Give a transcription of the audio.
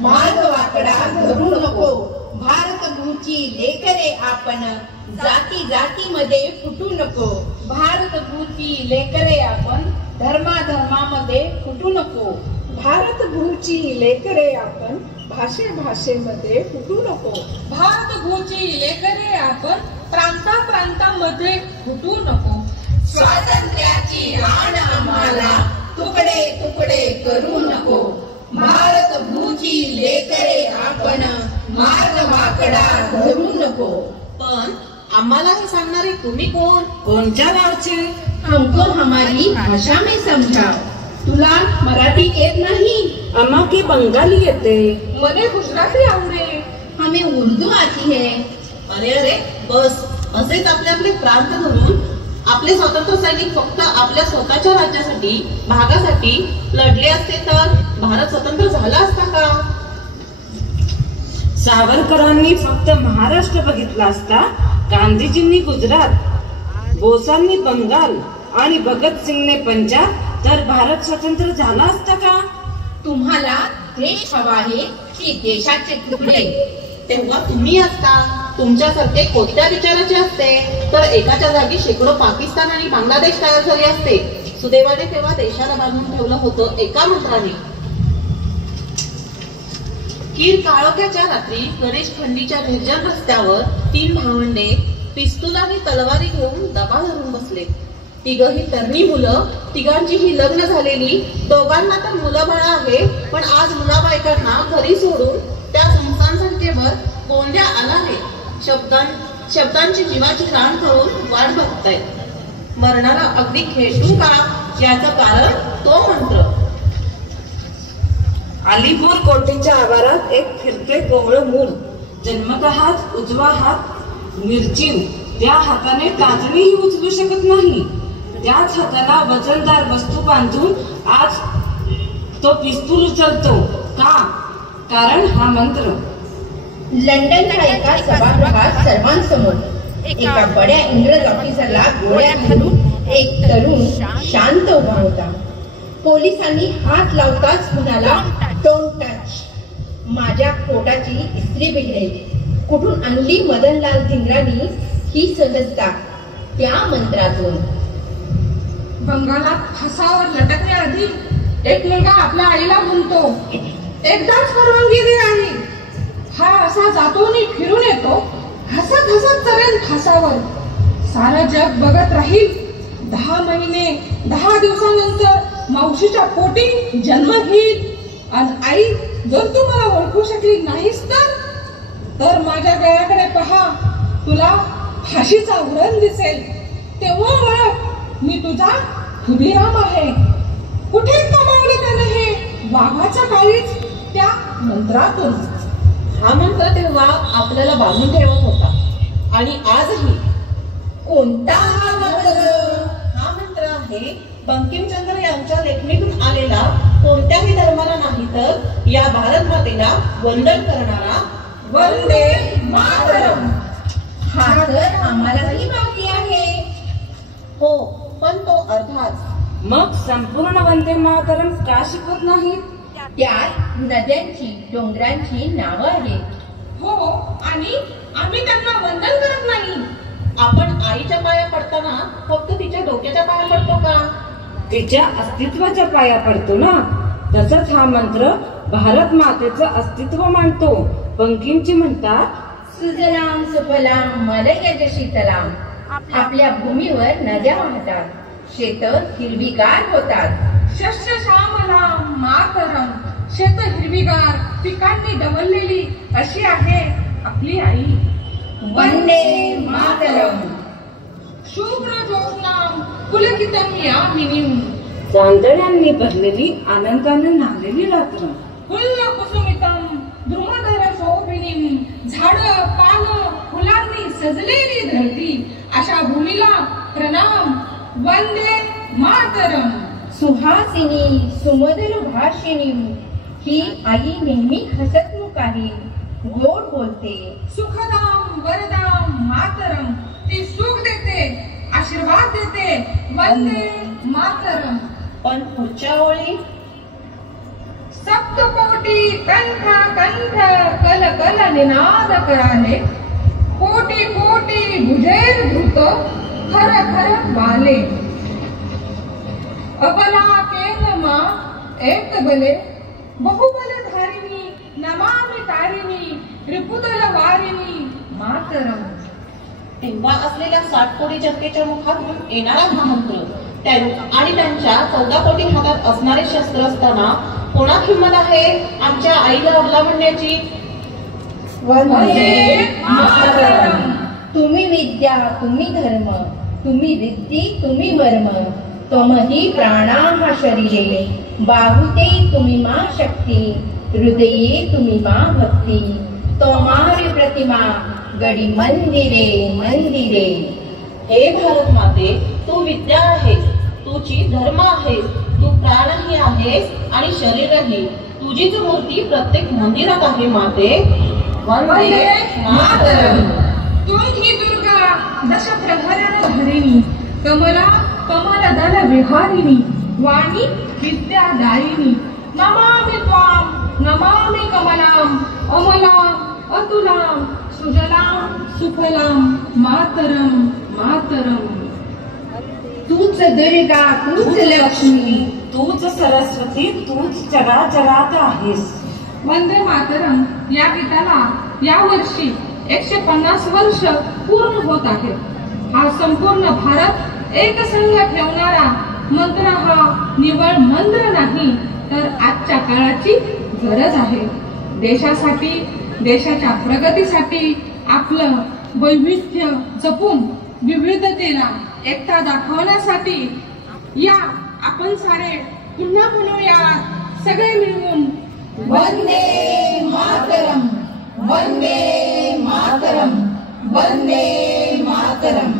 मार्ग वाकडा धरू नको. भारतभूची लेकरे आपण, जाती जातीमध्ये फुटू नको. भारतभूची लेकरे आपण, धर्माधर्मामध्ये फुटू नको. भारतभूची लेकरे आपण, भाषे भाषेमध्ये फुटू नको. भारतभूची लेकरे आपण, प्रांतामध्ये फुटू नको. स्वातंत्र्याची आण आम्हाला, तुकडे तुकडे करू नको. भारतभूची लेकरे आपण, मार्ग वाकडा धरू नको. पण आम्हाला हे सांगणारे तुम्ही कोण? कोणत्या गावचे? हमको हमारी भाषा में समझाओ. तुला मराठी येत नाही? अम्मा की बंगाली येते. मने गुजराती आवडे. हमें उर्दू आती है. अरे अरे बस. असेच आपले आपले प्रांत धरून आपले स्वातंत्र्य सैनिक फक्त आपल्या स्वतःच्या राज्यासाठी, भागासाठी लढले असते तर भारत स्वतंत्र झाला असता का? सावरकरांनी फक्त महाराष्ट्र बघितला असता, गांधीजींनी गुजरात, बोसांनी बंगाल आणि भगतसिंगने पंजाब, तर भारत स्वतंत्र झाला असता का? तुम्हाला देश हवा आहे की देशाचे तुकडे? तेव्हा तुम्ही असता. तुमच्यासारखे कोणत्या विचाराचे असते तर एकाच्या जागी शेकडो पाकिस्तान आणि बांगलादेश तयार झाले असते. सुदैवाने तेव्हा देशाला बांधून ठेवलं होतं एका मंत्राने. कीर काळोख्याच्या रात्री गणेश खंडीच्या निर्जन रस्त्यावर 3 भावंडे पिस्तूल आणि तलवारी घेऊन दबा धरून बसले. तिघही तरणी मुलं, तिघांचीही लग्न झालेली, दोघांना तर मुलं बाळा आहे. पण आज मुलाबायकांना घरी सोडून त्या सुनसान संख्येवर गोंद्या आला आहे. शब्दांची जीवाची राण करून वाट बघतायत. मरणारा अगदी खेळू का याचं कारण तो मंत्र. अलीपूर कोटेच्या आवारात एक फिरते कोवळं मूल. जन्मतःच उजवा हात निर्जीव. त्या हाताने काजळीही उचलू शकत नाही. त्याच हाताला वजनदार वस्तू बांधून आज तो पिस्तूल उचलतो का? कारण हा मंत्र. लंडनच्या एका सभागृहात सर्वांसमोर एका बड्या इंग्रज ऑफिसरला गोळ्या घालून एक तरुण शांत उभा होता. पोलिसांनी हात लावताच म्हणाला, डोंट टच. माझ्या पोटाची इस्त्री बिघडेल. कुठून आणली मदनलाल धिंगरांनी ही सहजता? त्या मंत्रातून. बंगालात फासावर लटकण्याआधी एक मुलगा आपल्या आईला म्हणतो, एकदाच परवानगी दे आई. हा असा जातो आणि फिरून येतो, हसत हसत चढेल फासावर. सारं जग बघत राहील. 10 महिने 10 दिवसानंतर मावशीच्या पोटी जन्म घेईल. आणि आई जर तू मला ओळखू शकली नाहीस तर माझ्या गळ्याकडे पहा, तुला फाशीचा उरण दिसेल. तेव्हा ओळख मी तुझा खुदीराम आहे. कुठे कमावले त्याने हे? वाघाच्या काळीच त्या मंत्रातून. हा मंत्र तेव्हा आपल्याला बांधून ठेवत होता आणि आजही. कोणता हा मंत्र? हा मंत्र आहे बंकिमचंद्र यांच्या लेखणीतून आलेला, कोणत्याही धर्माला नाही तर या भारत मातेला वंदन करणारा वंदे मातरम. हा तर आम्हालाही बाकी आहे. हो, पण तो अर्धाच. मग संपूर्ण वंदे मातरम का शिकवत नाही? त्यात नद्यांची, डोंगरांची नावं आहेत. हो, आणि आम्ही त्यांना वंदन करत नाही. आपण आईच्या पाया पडताना फक्त तिच्या डोक्याच्या पाया पडतो का? तिच्या अस्तित्वाच्या पाया पडतो ना. तसंच हा मंत्र भारत मातेचं अस्तित्व मानतो. बंकिमजी म्हणतात, सुजलाम सुफलाम मलयज शीतलाम. आपल्या भूमीवर नद्या वाहतात, शेत हिरवीगार होतात. शस्य श्यामलाम मातरम. शेत हिरवीगार, पिकांनी डवललेली अशी आहे आपली आई. वंदे मातरम. शुभ्र ज्योत्स्नाम पुलकितं यामिनीं. चांदण्यांनी भरलेली, आनंदाने नांदलेली रात्र. फुल्ल कुसुमितं द्रुमधर शोभिनीं. झाडं, पानं, फुलांनी सजलेली धरती. अशा भूमीला प्रणाम. वंदे मातरम. सुहासिनी सुमधुर भाषिणी. ही आई नेहमी हसतमुख आहे, गोड बोलते. सुखदाम वरदाम मातरम. ती सुख देते, आशीर्वाद देते. वंदे मातरम. पण पुढच्या ओळी सप्तकोटी कंठ कंठ कल कल निनाद कराले, कोटी कोटी भुजेर धृत खर खर बाले, अबला केनमा एक बले बहुबल धारिणी नमामि तारिणी रिपुदल वारिणी मातरम. तेव्हा असलेल्या 60 कोटी जनतेच्या मुखातून येणारा हा मंत्र आणि त्यांच्या 14 कोटी हातात असणारे शस्त्र असताना कोणात हिंमत आहे आमच्या आईला अबला म्हणण्याची? वंदे मातरम. तुम्ही विद्या तुम्ही धर्म, तुम्ही रिद्धी तुम्ही मर्म, त्वमहि प्राणाः शरीरे, बाहुते तुम्ही मा शक्ती, हृदये तुम्ही मा भक्ती, तोमारी प्रतिमा गडी मंदिरे मंदिरे. हे भारत माते, तू विद्या आहेस, तुझी धर्म आहेस, तू प्राणही आहेस आणि शरीरही. तुझीच मूर्ती प्रत्येक मंदिरात आहे माते. वंदे मातरम. तू ही दुर्गा दश प्रहरण धरिणी, कमला कमल दल विहारिणी, वाणी विद्यादायिनी, नमामि त्वाम नमामि कमलाम, अमलाम अतुलाम सुजलाम सुफलाम मातरम मातरम. तूच दुर्गा तूच लक्ष्मी, तूच सरस्वती, तूच चराचरात आहेस. वंदे मातरम या गीताला या वर्षी 150 वर्ष पूर्ण होत आहे. हा संपूर्ण भारत एकसंघ ठेवणारा मंत्र हा निवळ मंत्र नाही, तर आजच्या काळाची गरज आहे. देशासाठी देशाच्या प्रगतीसाठी आपलं वैविध्य जपून विविधतेला एकता दाखवण्यासाठी या आपण सारे पुन्हा म्हणूया सगळे मिळून वंदे मातरम वंदे मातरम वंदे मातरम.